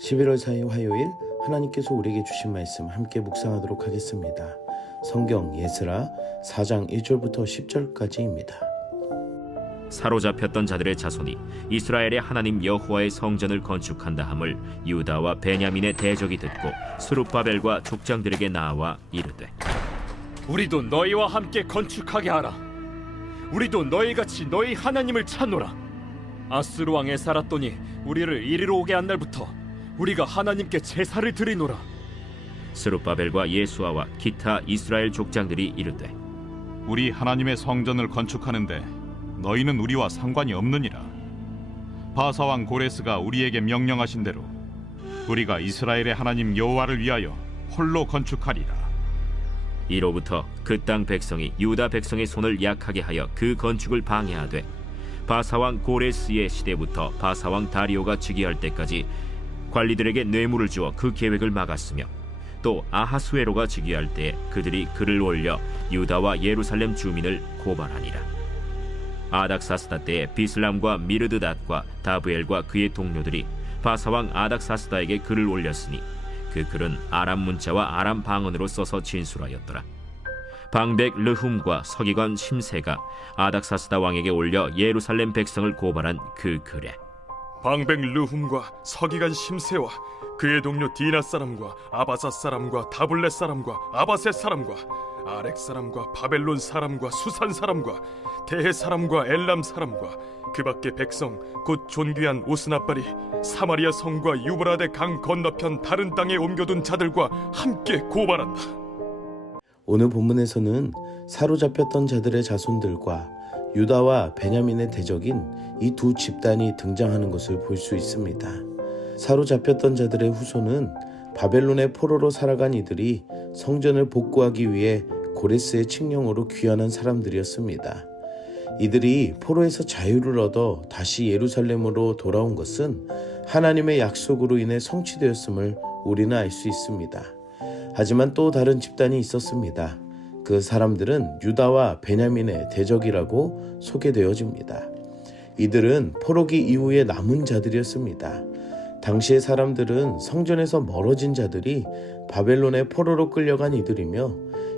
11월 4일 화요일 하나님께서 우리에게 주신 말씀 함께 묵상하도록 하겠습니다. 성경 예스라 4장 1절부터 10절까지입니다. 사로잡혔던 자들의 자손이 이스라엘의 하나님 여호와의 성전을 건축한다 함을 유다와 베냐민의 대적이 듣고 스룹바벨과 족장들에게 나와 이르되, 우리도 너희와 함께 건축하게 하라. 우리도 너희같이 너희 하나님을 찾노라. 아스루 왕에 살았더니 우리를 이리로 오게 한 날부터 우리가 하나님께 제사를 드리노라. 스룹바벨과 예수아와 기타 이스라엘 족장들이 이르되, 우리 하나님의 성전을 건축하는데 너희는 우리와 상관이 없느니라. 바사왕 고레스가 우리에게 명령하신 대로 우리가 이스라엘의 하나님 여호와를 위하여 홀로 건축하리라. 이로부터 그 땅 백성이 유다 백성의 손을 약하게 하여 그 건축을 방해하되, 바사왕 고레스의 시대부터 바사왕 다리오가 즉위할 때까지 관리들에게 뇌물을 주어 그 계획을 막았으며, 또 아하수에로가 즉위할 때 그들이 글을 올려 유다와 예루살렘 주민을 고발하니라. 아닥사스다 때에 비슬람과 미르드닷과 다브엘과 그의 동료들이 바사왕 아닥사스다에게 글을 올렸으니 그 글은 아람 문자와 아람 방언으로 써서 진술하였더라. 방백 르훔과 서기관 심세가 아닥사스다 왕에게 올려 예루살렘 백성을 고발한 그 글에, 방백 르훔과 서기관 심세와 그의 동료 디나 사람과 아바사 사람과 다블렛 사람과 아바셋 사람과 아렉 사람과 바벨론 사람과 수산 사람과 대해 사람과 엘람 사람과 그 밖의 백성 곧 존귀한 오스나발이 사마리아 성과 유브라데 강 건너편 다른 땅에 옮겨둔 자들과 함께 고발한다. 오늘 본문에서는 사로잡혔던 자들의 자손들과 유다와 베냐민의 대적인 이 두 집단이 등장하는 것을 볼 수 있습니다. 사로잡혔던 자들의 후손은 바벨론의 포로로 살아간 이들이 성전을 복구하기 위해 고레스의 칙령으로 귀환한 사람들이었습니다. 이들이 포로에서 자유를 얻어 다시 예루살렘으로 돌아온 것은 하나님의 약속으로 인해 성취되었음을 우리는 알 수 있습니다. 하지만 또 다른 집단이 있었습니다. 그 사람들은 유다와 베냐민의 대적이라고 소개되어집니다. 이들은 포로기 이후에 남은 자들이었습니다. 당시의 사람들은 성전에서 멀어진 자들이 바벨론의 포로로 끌려간 이들이며,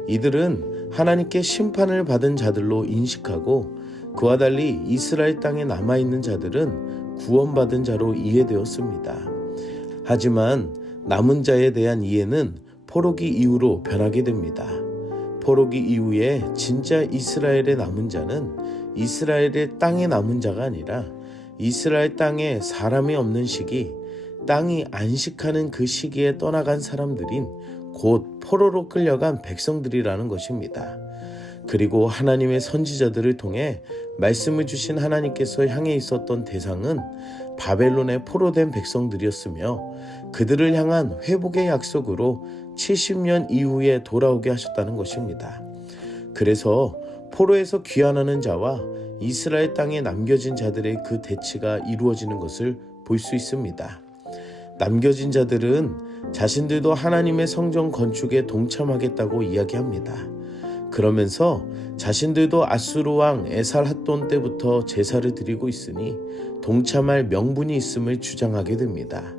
이들은 하나님께 심판을 받은 자들로 인식하고, 그와 달리 이스라엘 땅에 남아있는 자들은 구원받은 자로 이해되었습니다. 하지만 남은 자에 대한 이해는 포로기 이후로 변하게 됩니다. 포로기 이후에 진짜 이스라엘의 남은 자는 이스라엘의 땅에 남은 자가 아니라 이스라엘 땅에 사람이 없는 시기, 땅이 안식하는 그 시기에 떠나간 사람들인 곧 포로로 끌려간 백성들이라는 것입니다. 그리고 하나님의 선지자들을 통해 말씀을 주신 하나님께서 향해 있었던 대상은 바벨론에 포로된 백성들이었으며, 그들을 향한 회복의 약속으로 70년 이후에 돌아오게 하셨다는 것입니다. 그래서 포로에서 귀환하는 자와 이스라엘 땅에 남겨진 자들의 그 대치가 이루어지는 것을 볼 수 있습니다. 남겨진 자들은 자신들도 하나님의 성전 건축에 동참하겠다고 이야기합니다. 그러면서 자신들도 아수르 왕 에살핫돈 때부터 제사를 드리고 있으니 동참할 명분이 있음을 주장하게 됩니다.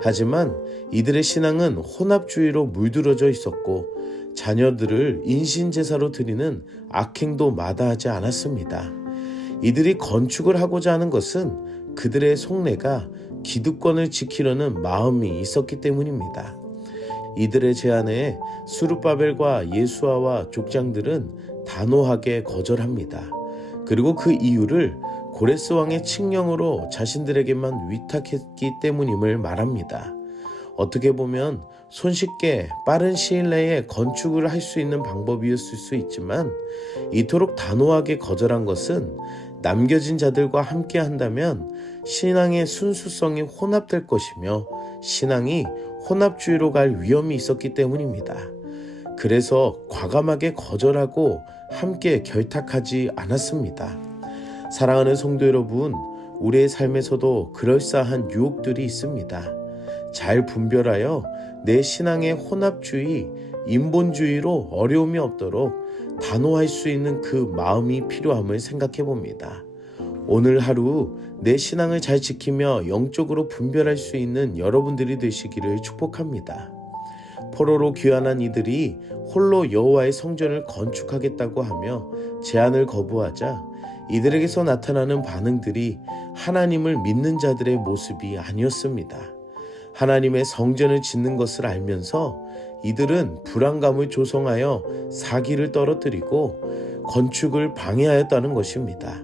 하지만 이들의 신앙은 혼합주의로 물들어져 있었고, 자녀들을 인신제사로 드리는 악행도 마다하지 않았습니다. 이들이 건축을 하고자 하는 것은 그들의 속내가 기득권을 지키려는 마음이 있었기 때문입니다. 이들의 제안에 스룹바벨과 예수아와 족장들은 단호하게 거절합니다. 그리고 그 이유를 고레스 왕의 칙령으로 자신들에게만 위탁했기 때문임을 말합니다. 어떻게 보면 손쉽게 빠른 시일 내에 건축을 할 수 있는 방법이었을 수 있지만, 이토록 단호하게 거절한 것은 남겨진 자들과 함께 한다면 신앙의 순수성이 혼합될 것이며 신앙이 혼합주의로 갈 위험이 있었기 때문입니다. 그래서 과감하게 거절하고 함께 결탁하지 않았습니다. 사랑하는 성도 여러분, 우리의 삶에서도 그럴싸한 유혹들이 있습니다. 잘 분별하여 내 신앙의 혼합주의, 인본주의로 어려움이 없도록 단호할 수 있는 그 마음이 필요함을 생각해 봅니다. 오늘 하루 내 신앙을 잘 지키며 영적으로 분별할 수 있는 여러분들이 되시기를 축복합니다. 포로로 귀환한 이들이 홀로 여호와의 성전을 건축하겠다고 하며 제안을 거부하자 이들에게서 나타나는 반응들이 하나님을 믿는 자들의 모습이 아니었습니다. 하나님의 성전을 짓는 것을 알면서 이들은 불안감을 조성하여 사기를 떨어뜨리고 건축을 방해하였다는 것입니다.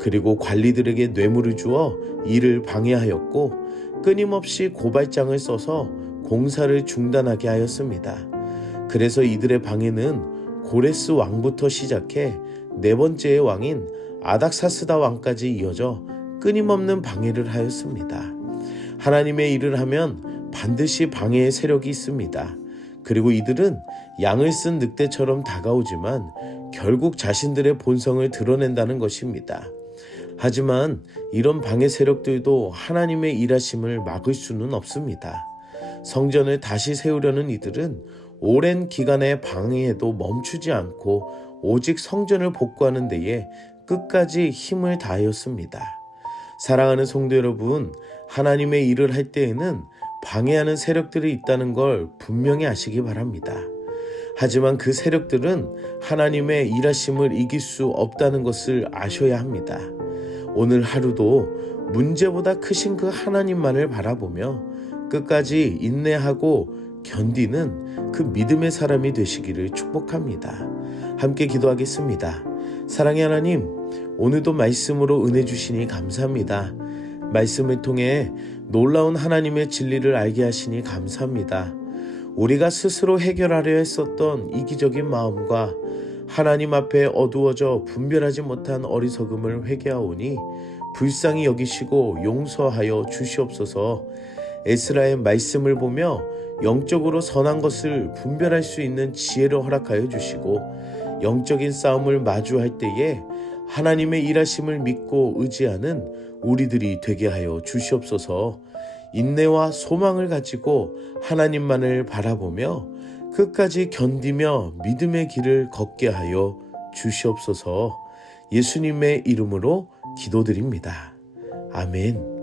그리고 관리들에게 뇌물을 주어 일을 방해하였고 끊임없이 고발장을 써서 공사를 중단하게 하였습니다. 그래서 이들의 방해는 고레스 왕부터 시작해 네 번째의 왕인 아닥사스다 왕까지 이어져 끊임없는 방해를 하였습니다. 하나님의 일을 하면 반드시 방해의 세력이 있습니다. 그리고 이들은 양을 쓴 늑대처럼 다가오지만 결국 자신들의 본성을 드러낸다는 것입니다. 하지만 이런 방해 세력들도 하나님의 일하심을 막을 수는 없습니다. 성전을 다시 세우려는 이들은 오랜 기간의 방해에도 멈추지 않고 오직 성전을 복구하는 데에 끝까지 힘을 다하였습니다. 사랑하는 성도 여러분, 하나님의 일을 할 때에는 방해하는 세력들이 있다는 걸 분명히 아시기 바랍니다. 하지만 그 세력들은 하나님의 일하심을 이길 수 없다는 것을 아셔야 합니다. 오늘 하루도 문제보다 크신 그 하나님만을 바라보며 끝까지 인내하고 견디는 그 믿음의 사람이 되시기를 축복합니다. 함께 기도하겠습니다. 사랑의 하나님, 오늘도 말씀으로 은혜 주시니 감사합니다. 말씀을 통해 놀라운 하나님의 진리를 알게 하시니 감사합니다. 우리가 스스로 해결하려 했었던 이기적인 마음과 하나님 앞에 어두워져 분별하지 못한 어리석음을 회개하오니 불쌍히 여기시고 용서하여 주시옵소서. 에스라의 말씀을 보며 영적으로 선한 것을 분별할 수 있는 지혜를 허락하여 주시고 영적인 싸움을 마주할 때에 하나님의 일하심을 믿고 의지하는 우리들이 되게 하여 주시옵소서. 인내와 소망을 가지고 하나님만을 바라보며 끝까지 견디며 믿음의 길을 걷게 하여 주시옵소서. 예수님의 이름으로 기도드립니다. 아멘.